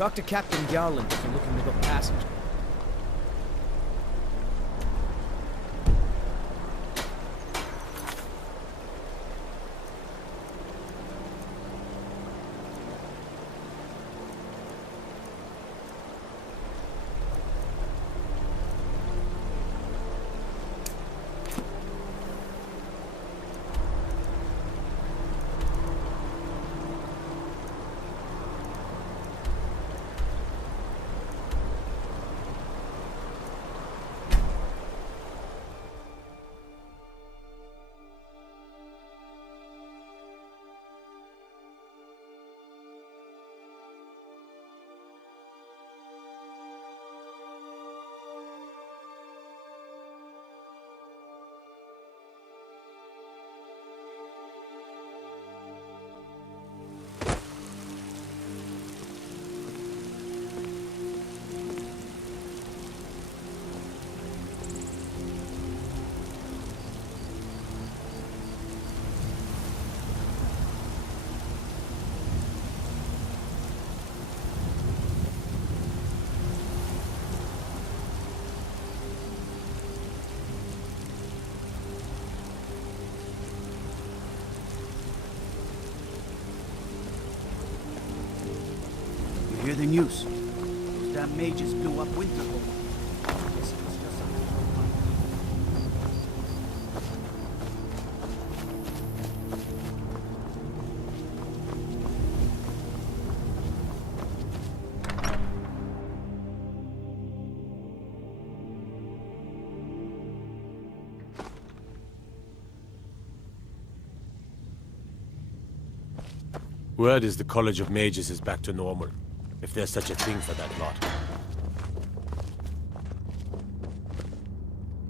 Talk to Captain Garland if you're looking to go passenger. Hear the news? Those damn mages blew up Winterhold. Guess it was just Word is the College of Mages is back to normal. If there's such a thing for that lot.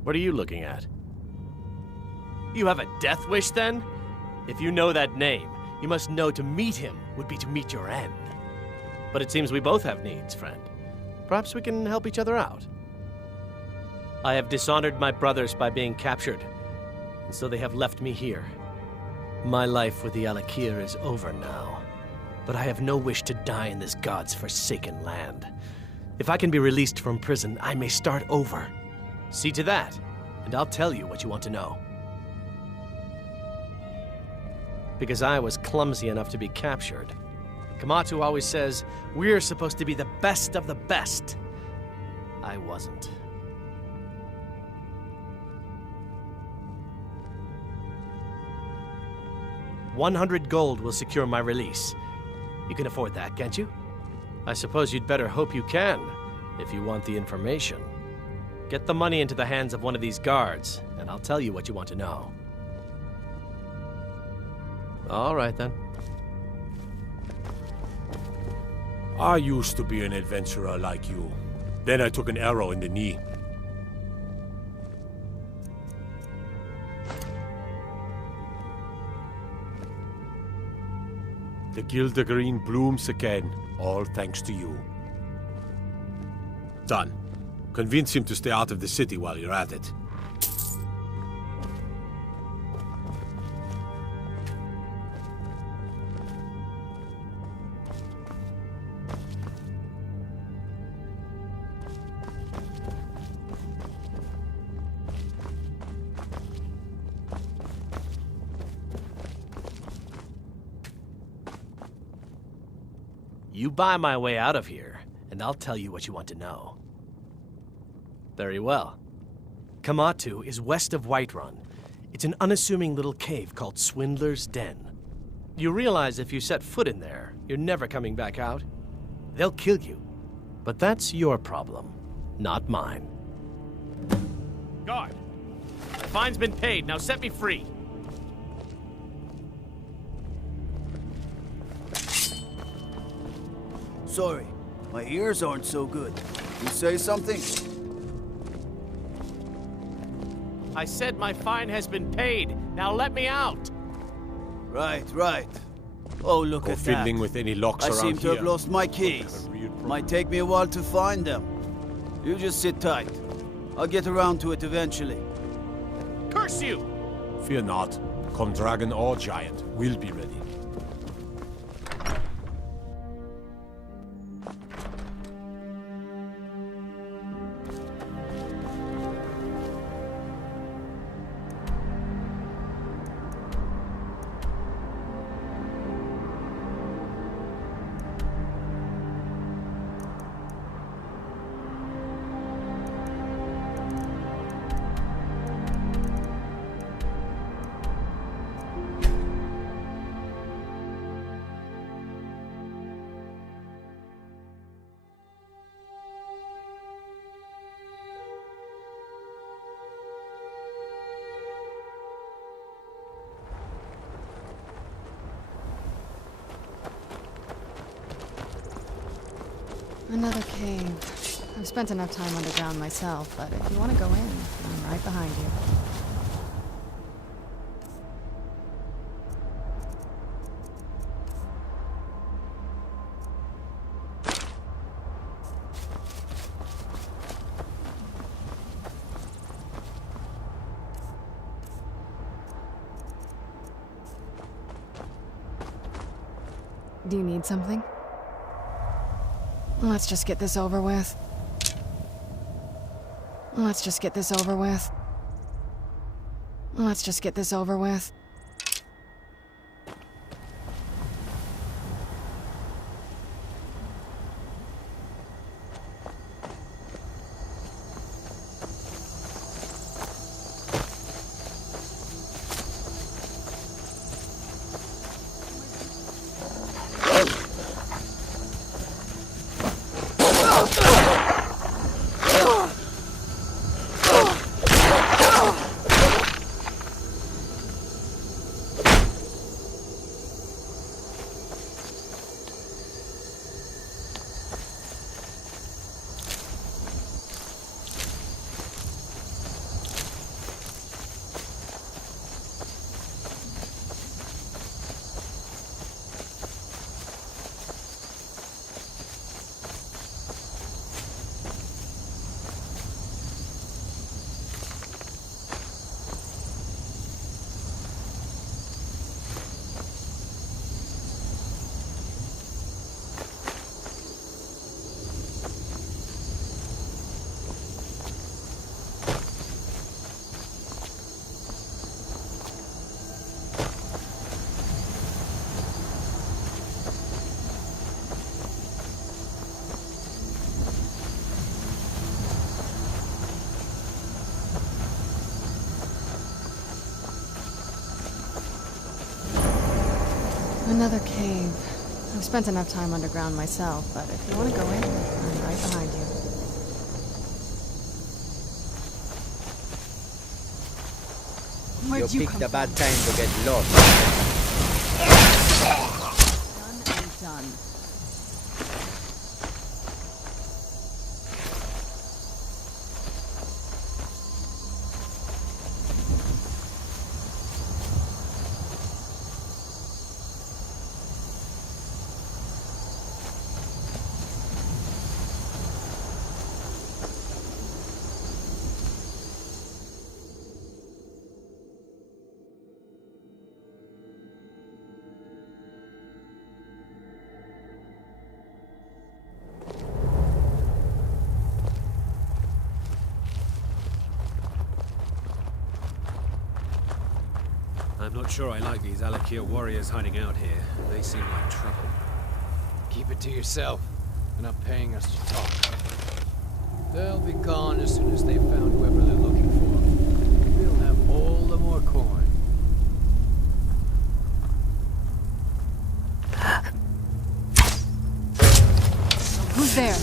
What are you looking at? You have a death wish, then? If you know that name, you must know to meet him would be to meet your end. But it seems we both have needs, friend. Perhaps we can help each other out. I have dishonored my brothers by being captured, and so they have left me here. My life with the Alakir is over now. But I have no wish to die in this God's forsaken land. If I can be released from prison, I may start over. See to that, and I'll tell you what you want to know. Because I was clumsy enough to be captured. Kamatu always says, we're supposed to be the best of the best. I wasn't. $100 gold will secure my release. You can afford that, can't you? I suppose you'd better hope you can, if you want the information. Get the money into the hands of one of these guards, and I'll tell you what you want to know. All right, then. I used to be an adventurer like you. Then I took an arrow in the knee. The Gildergreen blooms again, all thanks to you. Done. Convince him to stay out of the city while you're at it. You buy my way out of here, and I'll tell you what you want to know. Very well. Kamatu is west of Whiterun. It's an unassuming little cave called Swindler's Den. You realize if you set foot in there, you're never coming back out. They'll kill you. But that's your problem, not mine. Guard! My fine's been paid, now set me free! Sorry, my ears aren't so good. You say something? I said my fine has been paid. Now let me out! Right. Oh, look Or at that. fiddling with any locks I around seem to here. have lost my keys. Might take me a while to find them. You just sit tight. I'll get around to it eventually. Curse you! Fear not. Come dragon or giant, we'll be ready. Another cave. I've spent enough time underground myself, but if you want to go in, I'm right behind you. Do you need something? Let's just get this over with. Let's just get this over with. Let's just get this over with. Another cave. I've spent enough time underground myself, but if you want to go in, I'm right behind you. You picked a bad time to get lost. Done and done. I'm not sure I like these Alakir warriors hiding out here. They seem like trouble. Keep it to yourself. They're not paying us to talk. They'll be gone as soon as they've found whoever they're looking for. We'll have all the more coin. Who's there?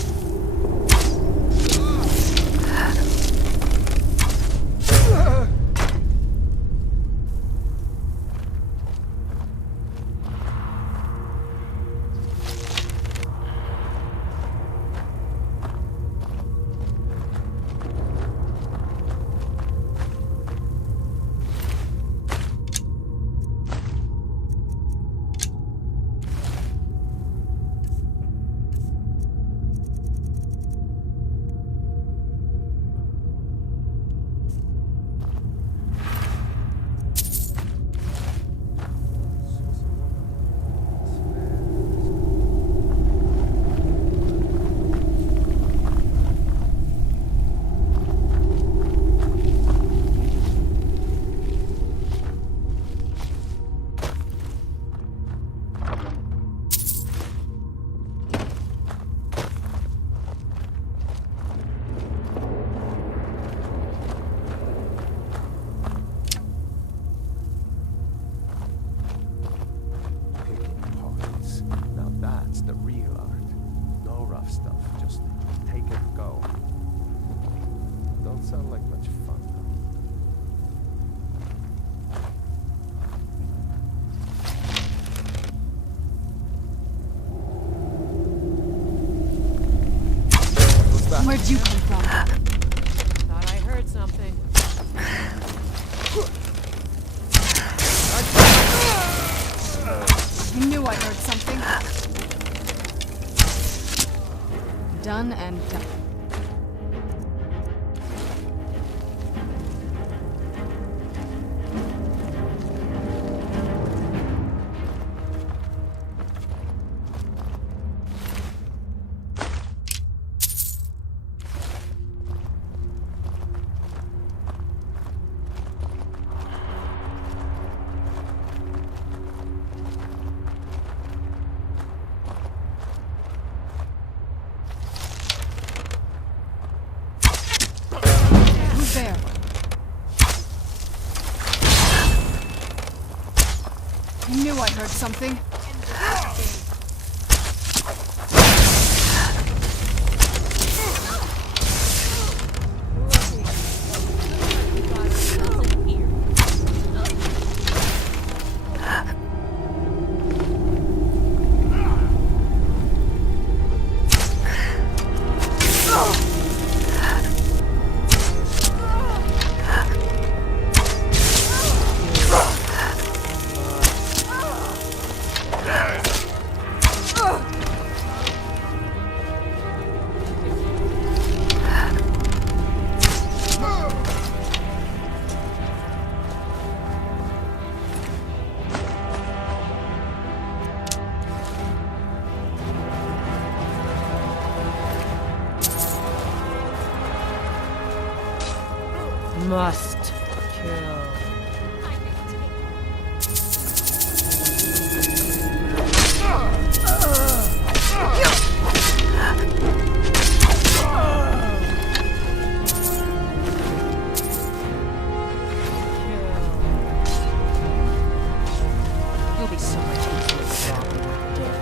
Where'd you come from? Thought I heard something. I knew I heard something. Done and done. There. I knew I heard something. Must kill. You'll be so much easier to drop when you're dead.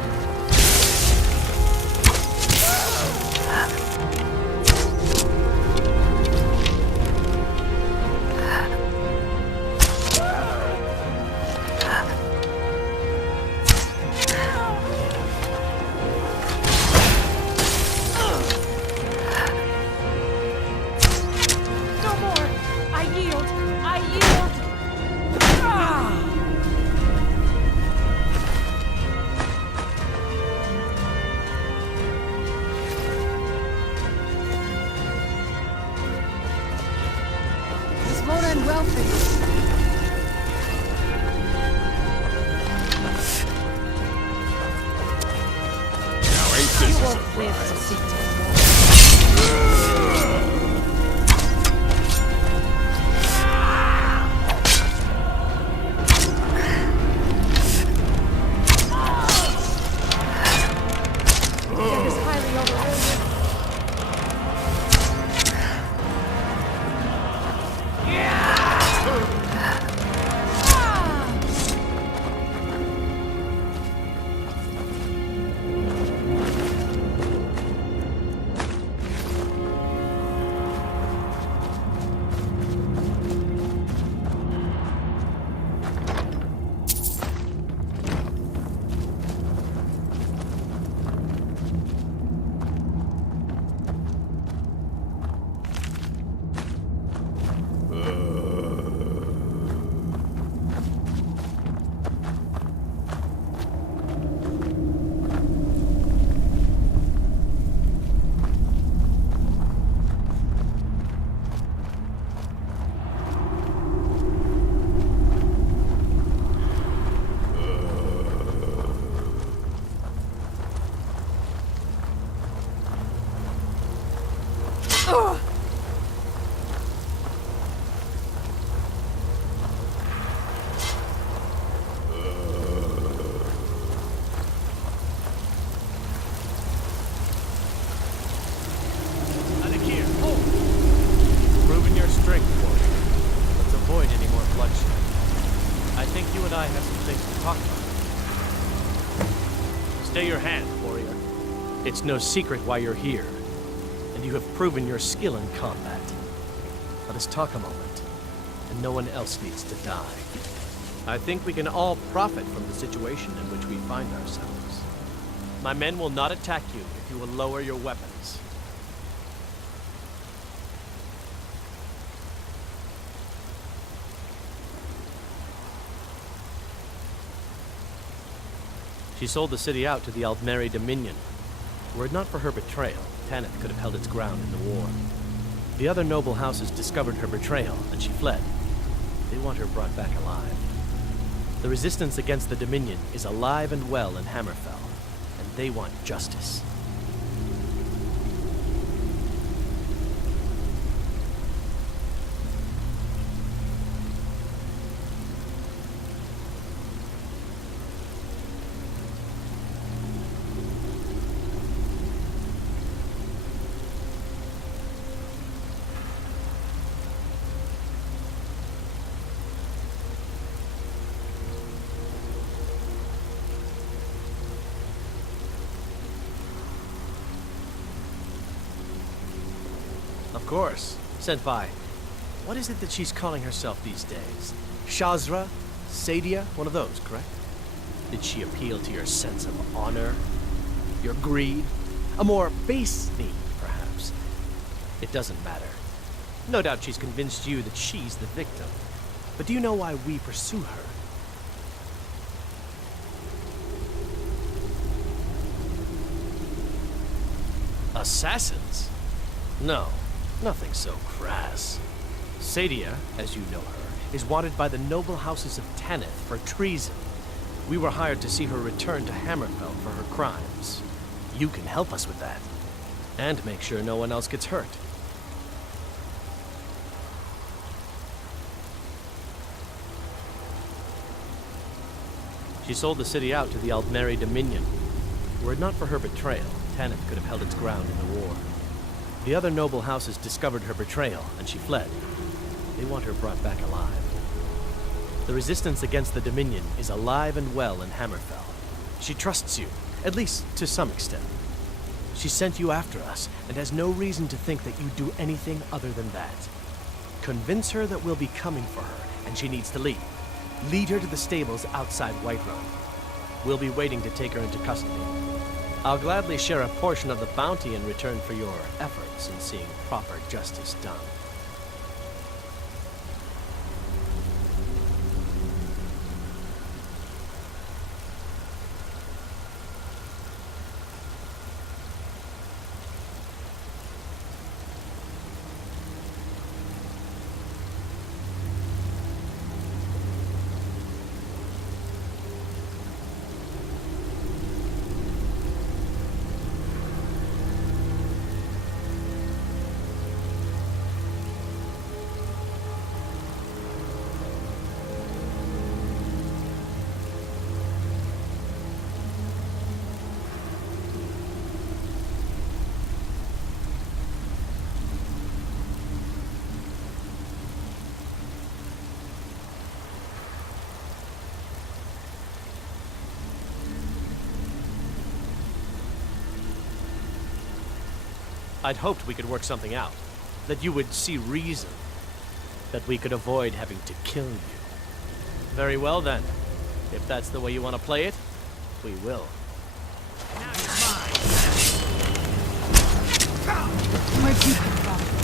Won't end well for you. Now ain't this You a won't live to surprise? see tomorrow. It is highly overrated. Proving your strength, warrior. Let's avoid any more bloodshed. I think you and I have some things to talk about. Stay your hand, warrior. It's no secret why you're here, and you have proven your skill in combat. Let us talk a moment, and no one else needs to die. I think we can all profit from the situation in which we find ourselves. My men will not attack you if you will lower your weapons. She sold the city out to the Aldmeri Dominion. Were it not for her betrayal, Tanith could have held its ground in the war. The other noble houses discovered her betrayal, and she fled. They want her brought back alive. The resistance against the Dominion is alive and well in Hammerfell, and they want justice. Of course. Senpai, what is it that she's calling herself these days? Shazra? Sadia? One of those, correct? Did she appeal to your sense of honor? Your greed? A more base need, perhaps? It doesn't matter. No doubt she's convinced you that she's the victim. But do you know why we pursue her? Assassins? No. Nothing so crass. Sadia, as you know her, is wanted by the noble houses of Tanith for treason. We were hired to see her return to Hammerfell for her crimes. You can help us with that. And make sure no one else gets hurt. She sold the city out to the Aldmeri Dominion. Were it not for her betrayal, Tanith could have held its ground in the war. The other noble houses discovered her betrayal, and she fled. They want her brought back alive. The resistance against the Dominion is alive and well in Hammerfell. She trusts you, at least to some extent. She sent you after us, and has no reason to think that you do anything other than that. Convince her that we'll be coming for her, and she needs to leave. Lead her to the stables outside Whiterun. We'll be waiting to take her into custody. I'll gladly share a portion of the bounty in return for your efforts in seeing proper justice done. I'd hoped we could work something out. That you would see reason. That we could avoid having to kill you. Very well then. If that's the way you want to play it, we will. Where'd you come from?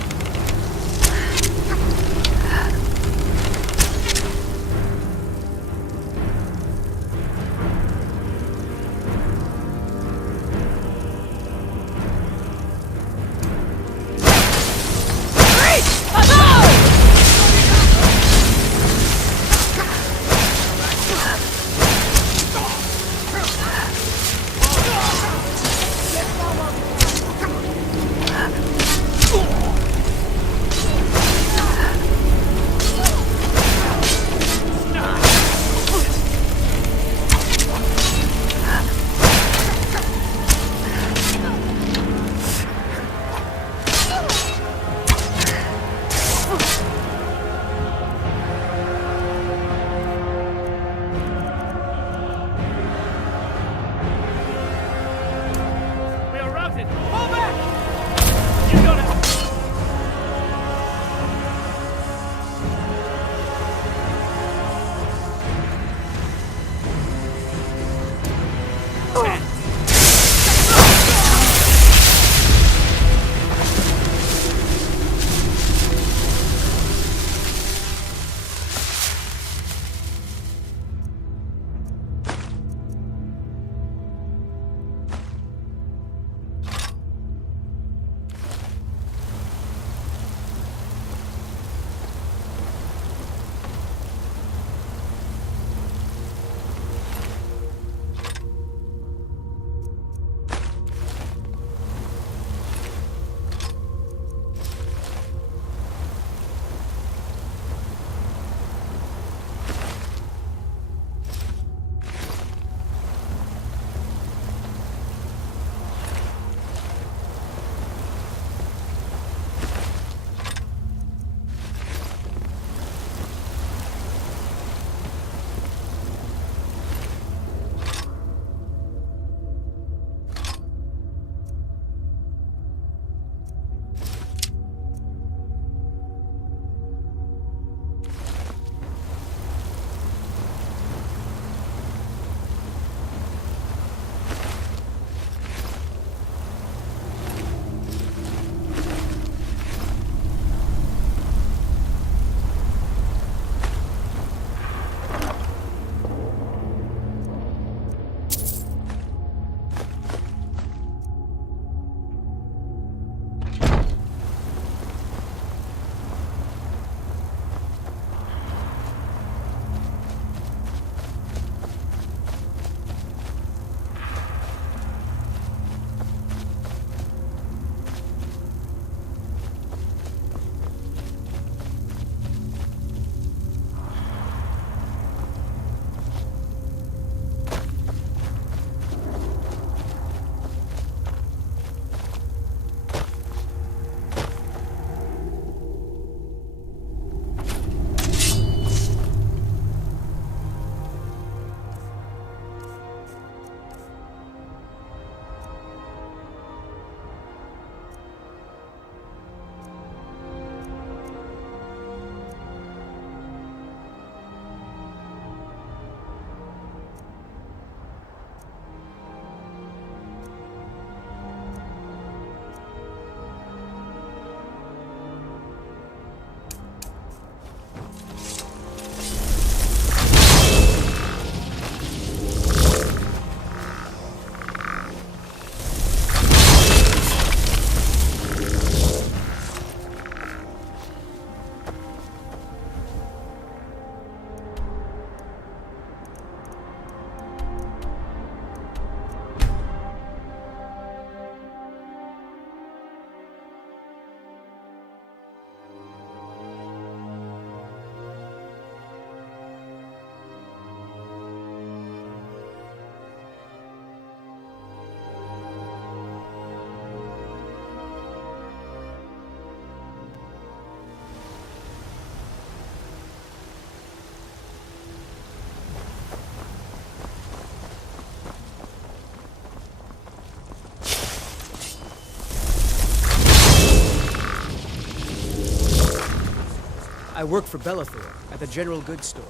I work for Bellathor at the general goods store.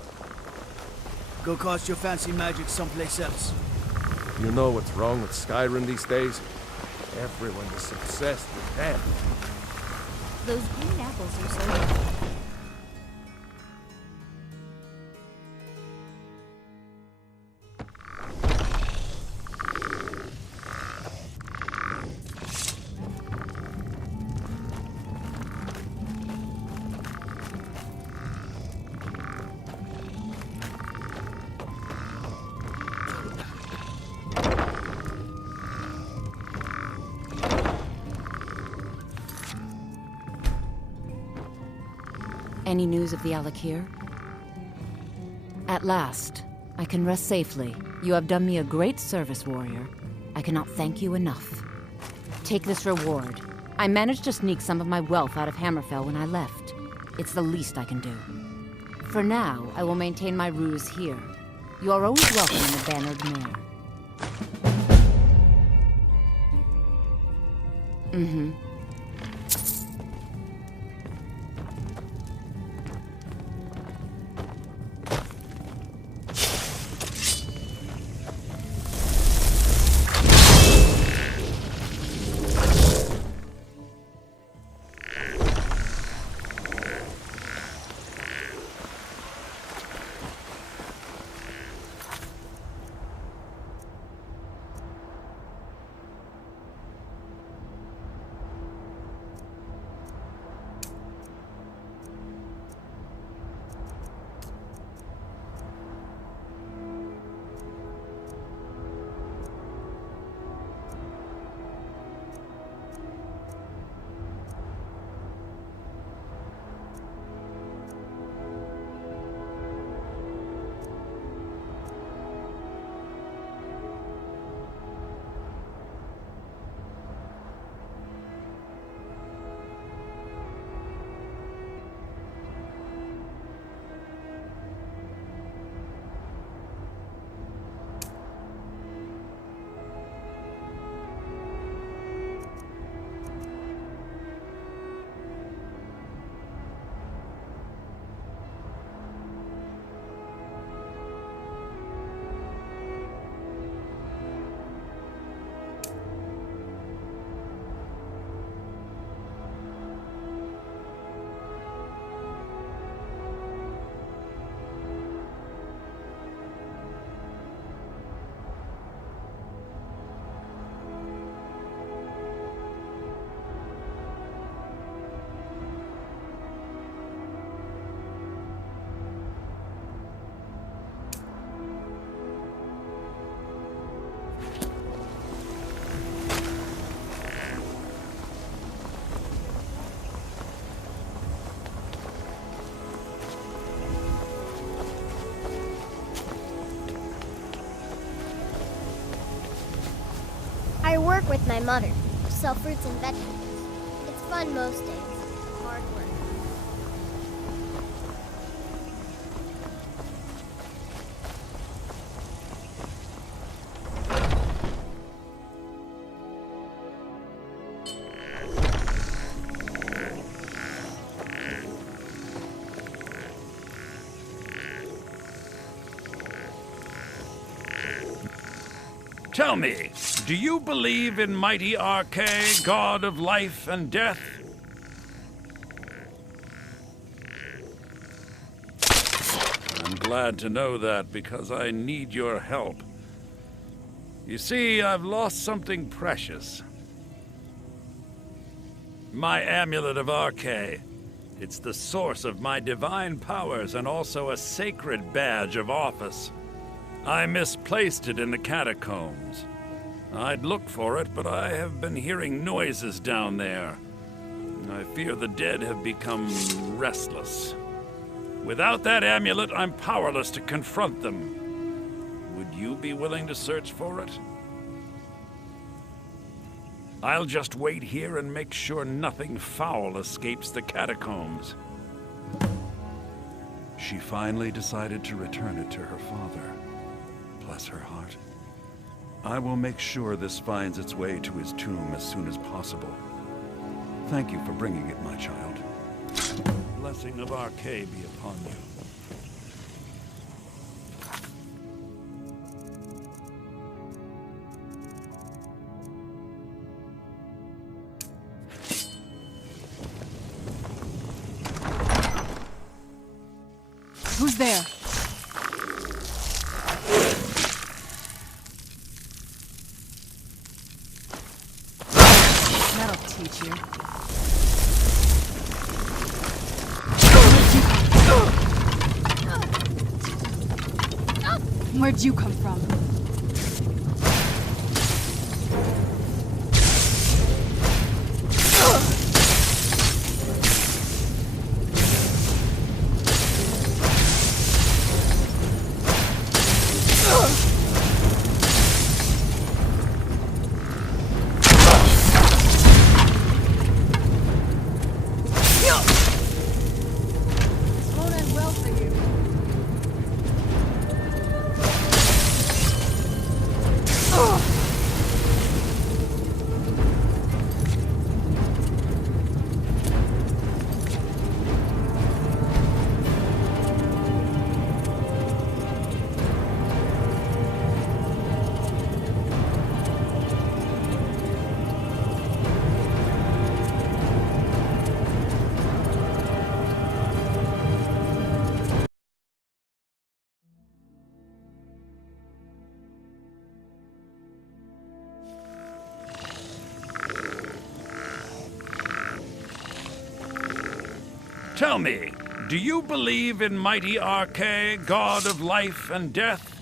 Go cast your fancy magic someplace else. You know what's wrong with Skyrim these days? Everyone is obsessed with death. Those green apples are so good. Any news of the Alakir? At last, I can rest safely. You have done me a great service, warrior. I cannot thank you enough. Take this reward. I managed to sneak some of my wealth out of Hammerfell when I left. It's the least I can do. For now, I will maintain my ruse here. You are always welcome in the Bannered Mare. Mm-hmm. I work with my mother, sell fruits and vegetables. It's fun most days, hard work. Tell me, do you believe in mighty Arche, god of life and death? I'm glad to know that, because I need your help. You see, I've lost something precious. My amulet of Arche. It's the source of my divine powers and also a sacred badge of office. I misplaced it in the catacombs. I'd look for it, but I have been hearing noises down there. I fear the dead have become restless. Without that amulet, I'm powerless to confront them. Would you be willing to search for it? I'll just wait here and make sure nothing foul escapes the catacombs. She finally decided to return it to her father. Bless her heart. I will make sure this finds its way to his tomb as soon as possible. Thank you for bringing it, my child. blessing of Arcade be upon you. Who's there? That'll teach you. Where'd you come from? Tell me, do you believe in mighty Arcade, god of life and death?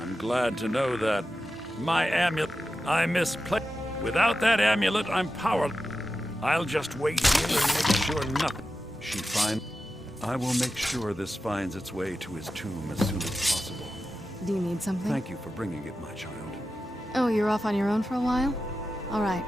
I'm glad to know that. My amulet, I misplaced. Without that amulet, I'm powerless. I'll just wait here and make sure nothing. I will make sure this finds its way to his tomb as soon as possible. Do you need something? Thank you for bringing it, my child. Oh, you're off on your own for a while? All right.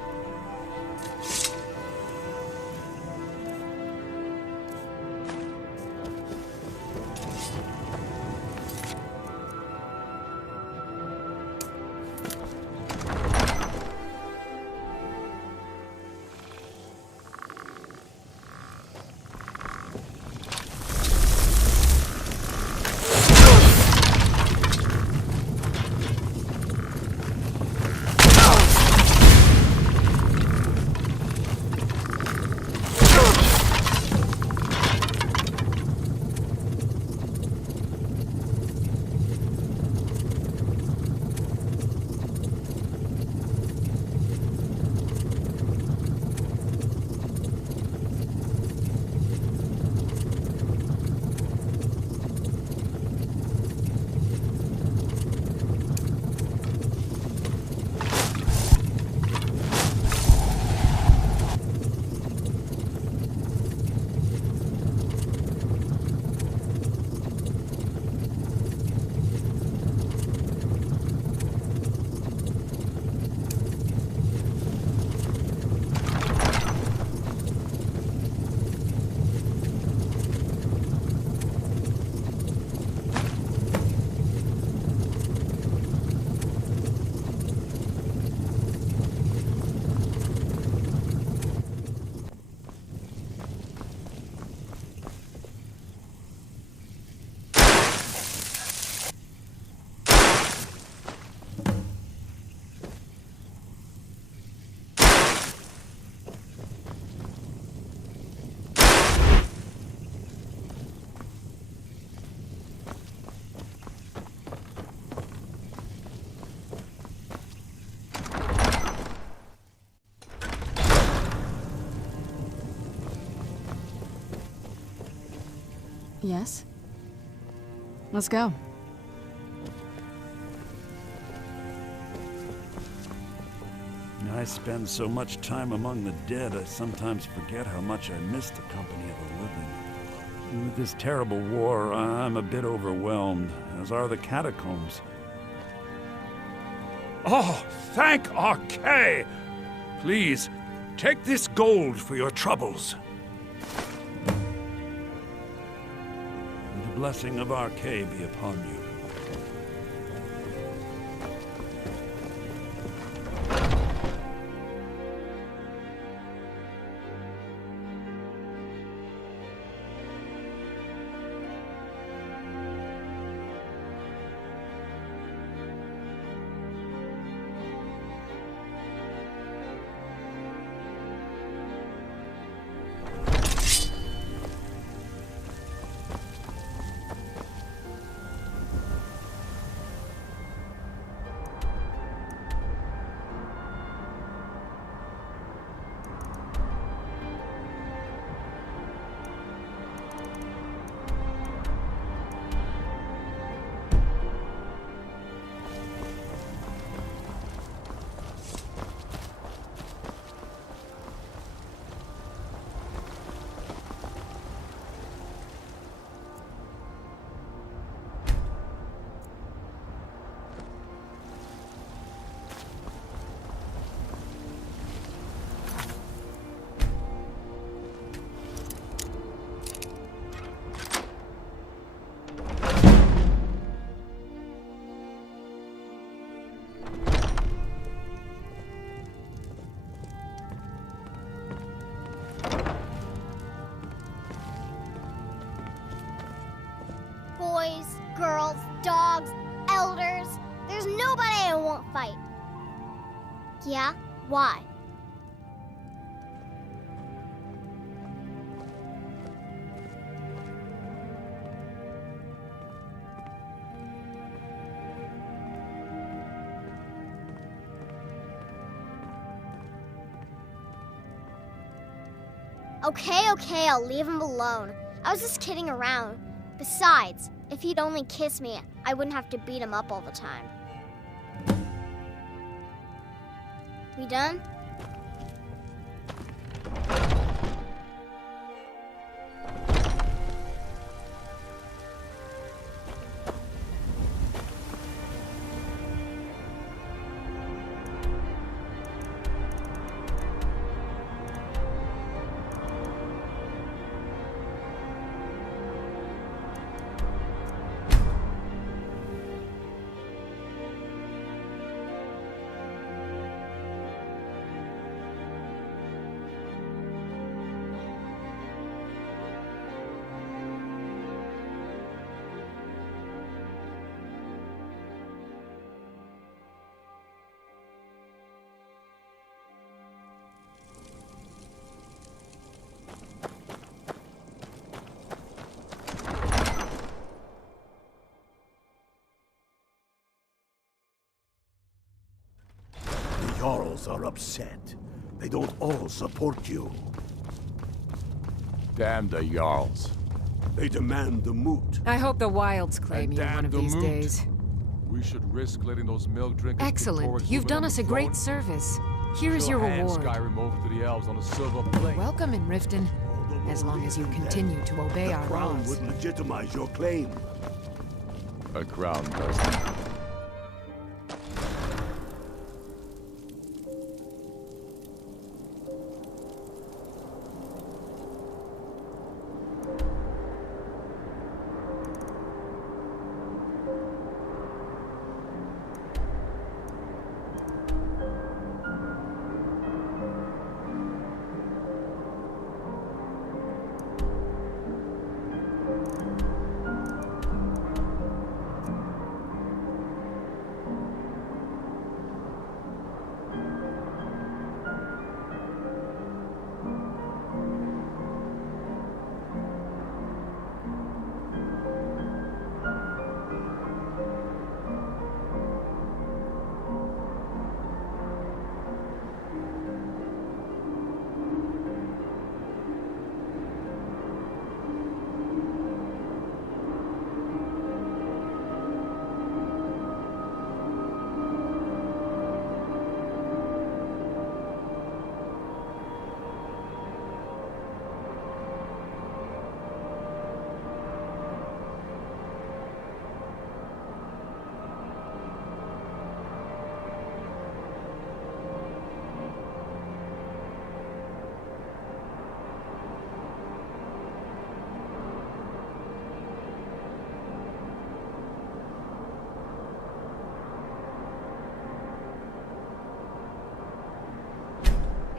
Yes? Let's go. I spend so much time among the dead, I sometimes forget how much I miss the company of the living. With this terrible war, I'm a bit overwhelmed, as are the catacombs. Oh, thank Arcade! Please, take this gold for your troubles. The blessing of Arcade be upon you. Yeah? Why? Okay, I'll leave him alone. I was just kidding around. Besides, if he'd only kiss me, I wouldn't have to beat him up all the time. We done? Jarls are upset. They don't all support you. Damn the Jarls. They demand the moot. I hope the Wilds claim you one of these days. We should risk letting those milk drinkers. Excellent. You've done us a great service. Here is your reward. Skyrim over to the elves on a silver plate. Welcome in Riften, as long as you continue to obey our The crown laws. would legitimize your claim. A crown doesn't.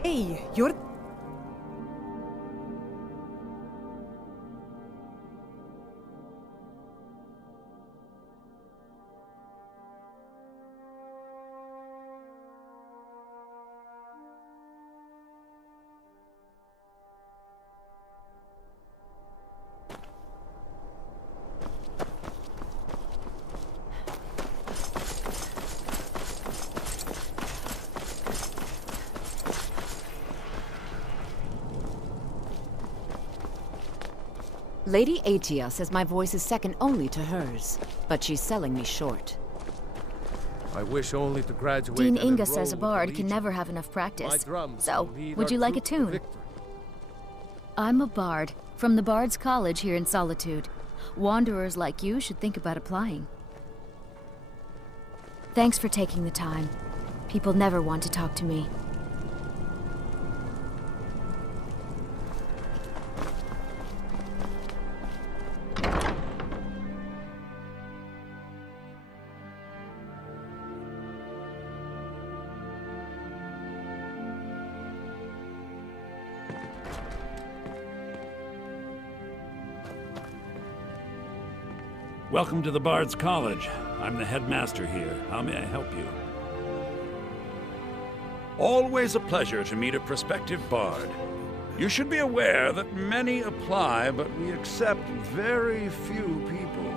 Hey, you're... Lady Atia says my voice is second only to hers, but she's selling me short. I wish only to graduate. Dean and Inga enroll says a with bard the can Legion. never have enough My practice. drums So, will lead would our you like a troops to tune? victory. I'm a bard, from the Bard's College here in Solitude. Wanderers like you should think about applying. Thanks for taking the time. People never want to talk to me. Welcome to the Bard's College. I'm the headmaster here. How may I help you? Always a pleasure to meet a prospective bard. You should be aware that many apply, but we accept very few people.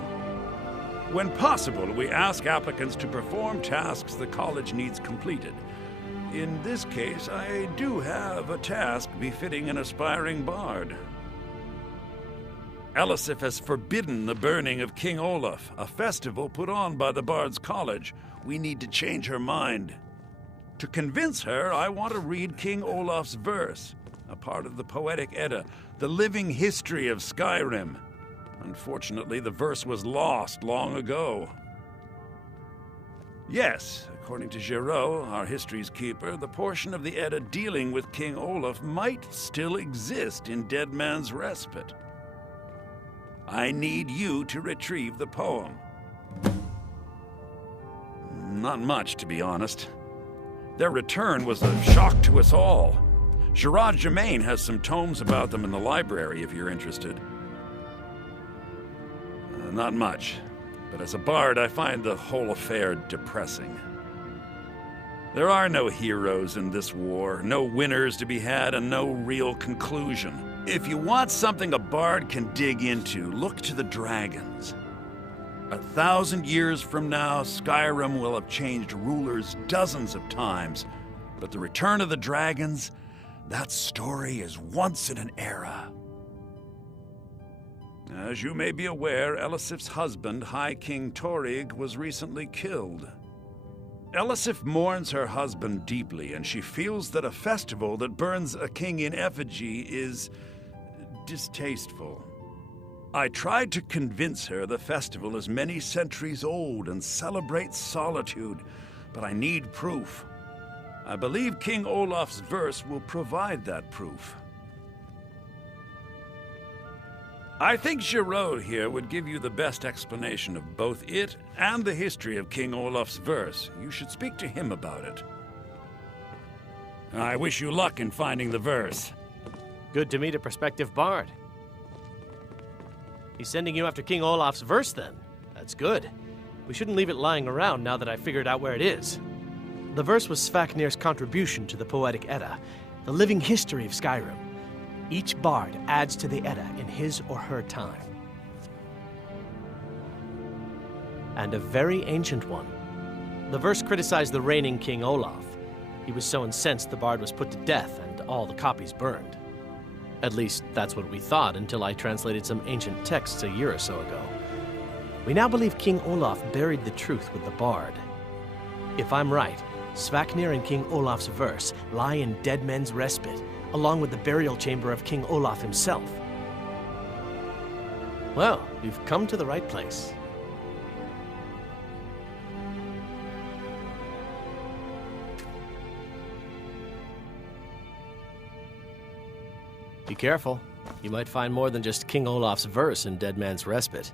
When possible, we ask applicants to perform tasks the college needs completed. In this case, I do have a task befitting an aspiring bard. Elisif has forbidden the burning of King Olaf, a festival put on by the Bard's College. We need to change her mind. To convince her, I want to read King Olaf's verse, a part of the Poetic Edda, the living history of Skyrim. Unfortunately, the verse was lost long ago. Yes, according to Giraud, our history's keeper, the portion of the Edda dealing with King Olaf might still exist in Dead Man's Respite. I need you to retrieve the poem. Not much, to be honest. Their return was a shock to us all. Gerard Germain has some tomes about them in the library, if you're interested. Not much, but as a bard, I find the whole affair depressing. There are no heroes in this war, no winners to be had, and no real conclusion. If you want something a bard can dig into, look to the dragons. 1,000 years from now, Skyrim will have changed rulers dozens of times, but the return of the dragons, that story is once in an era. As you may be aware, Elisif's husband, High King Torrig, was recently killed. Elisif mourns her husband deeply, and she feels that a festival that burns a king in effigy is distasteful. I tried to convince her the festival is many centuries old and celebrates solitude, but I need proof. I believe King Olaf's verse will provide that proof. I think Giraud here would give you the best explanation of both it and the history of King Olaf's verse. You should speak to him about it. I wish you luck in finding the verse. Good to meet a prospective bard. He's sending you after King Olaf's verse, then. That's good. We shouldn't leave it lying around now that I figured out where it is. The verse was Svafnir's contribution to the Poetic Edda, the living history of Skyrim. Each bard adds to the Edda in his or her time. And a very ancient one. The verse criticized the reigning King Olaf. He was so incensed the bard was put to death and all the copies burned. At least, that's what we thought until I translated some ancient texts a year or so ago. We now believe King Olaf buried the truth with the bard. If I'm right, Svafnir and King Olaf's verse lie in Dead Men's Respite, along with the burial chamber of King Olaf himself. Well, you've come to the right place. Be careful. You might find more than just King Olaf's verse in Dead Man's Respite.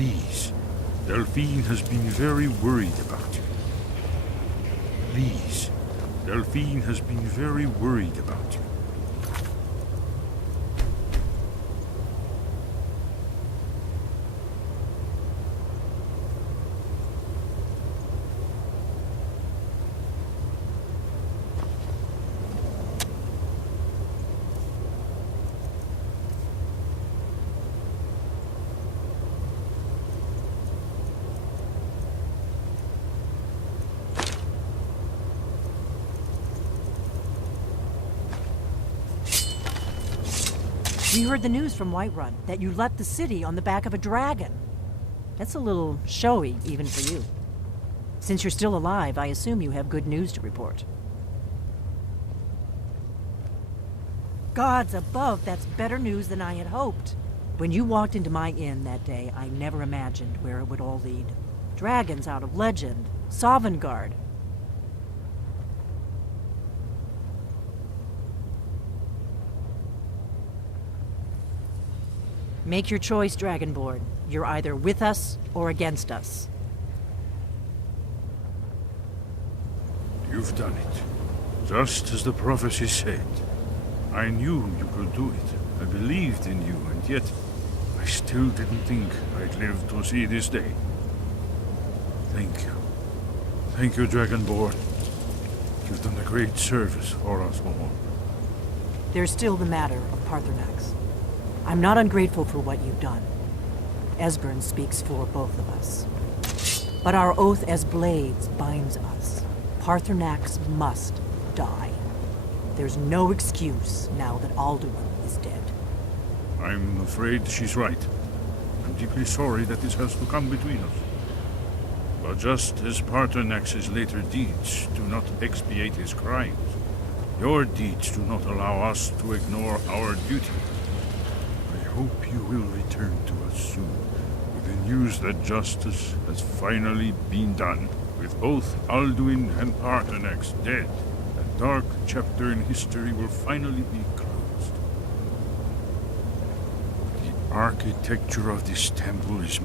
Please. Delphine has been very worried about you. Please. Delphine has been very worried about you. We heard the news from Whiterun that you left the city on the back of a dragon. That's a little showy, even for you. Since you're still alive, I assume you have good news to report. Gods above, that's better news than I had hoped. When you walked into my inn that day, I never imagined where it would all lead. Dragons out of legend, Sovngarde. Make your choice, Dragonborn. You're either with us or against us. You've done it. Just as the prophecy said. I knew you could do it. I believed in you, and yet I still didn't think I'd live to see this day. Thank you. Thank you, Dragonborn. You've done a great service for us all. There's still the matter of Paarthurnax. I'm not ungrateful for what you've done. Esbern speaks for both of us. But our oath as blades binds us. Paarthurnax must die. There's no excuse now that Alduin is dead. I'm afraid she's right. I'm deeply sorry that this has to come between us. But just as Paarthurnax's later deeds do not expiate his crimes, your deeds do not allow us to ignore our duty. I hope you will return to us soon with the news that justice has finally been done. With both Alduin and Paarthurnax dead, a dark chapter in history will finally be closed. The architecture of this temple is...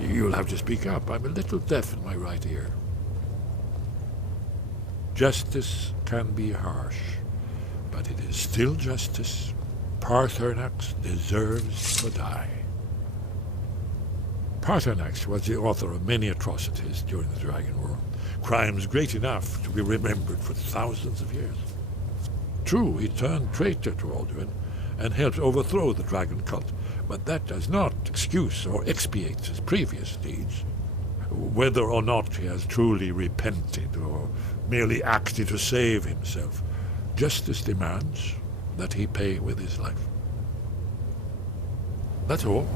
You'll have to speak up. I'm a little deaf in my right ear. Justice can be harsh, but it is still justice. Paarthurnax deserves to die. Paarthurnax was the author of many atrocities during the Dragon War, crimes great enough to be remembered for thousands of years. True, he turned traitor to Alduin and helped overthrow the dragon cult, but that does not excuse or expiate his previous deeds. Whether or not he has truly repented or merely acted to save himself, justice demands that he pay with his life. That's all.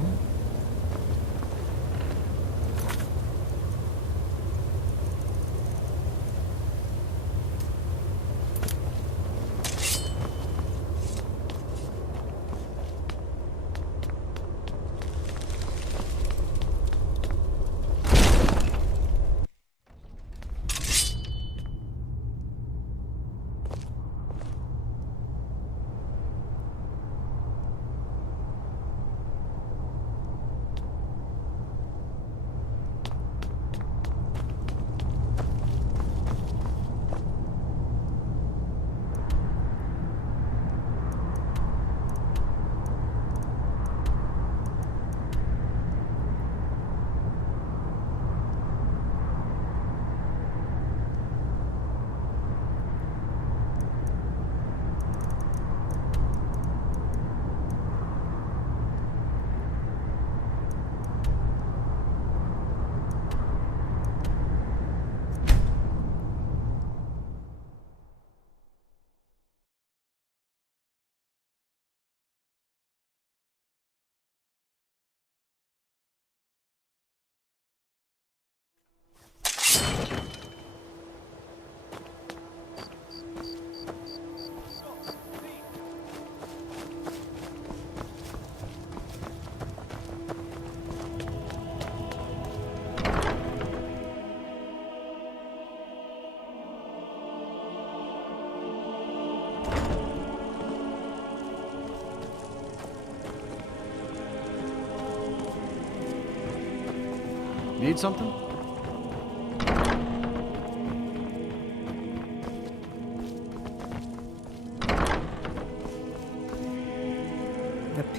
Need something?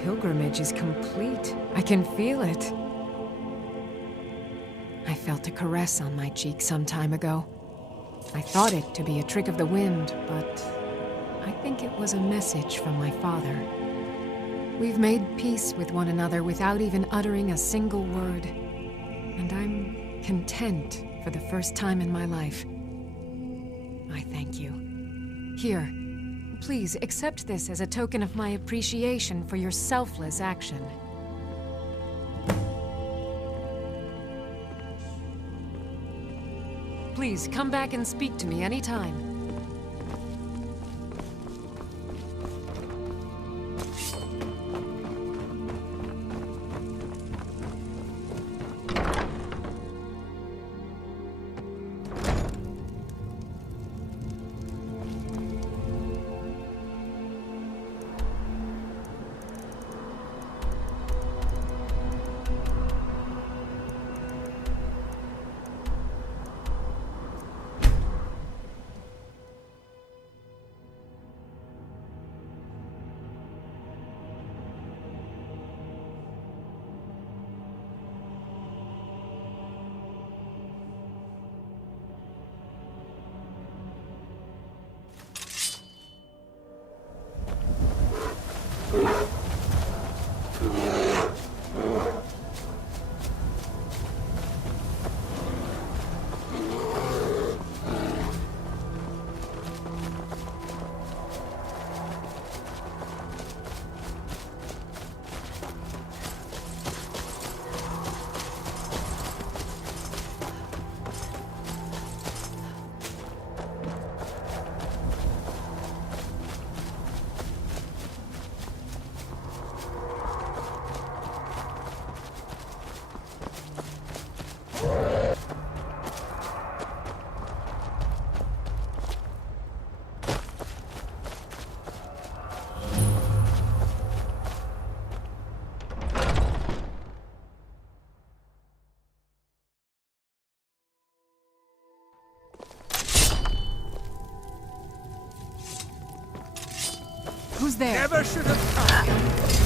pilgrimage is complete. I can feel it. I felt a caress on my cheek some time ago. I thought it to be a trick of the wind, but I think it was a message from my father. We've made peace with one another without even uttering a single word. And I'm content for the first time in my life. I thank you. Here, please accept this as a token of my appreciation for your selfless action. Please, come back and speak to me anytime. Who's there? Never should have come.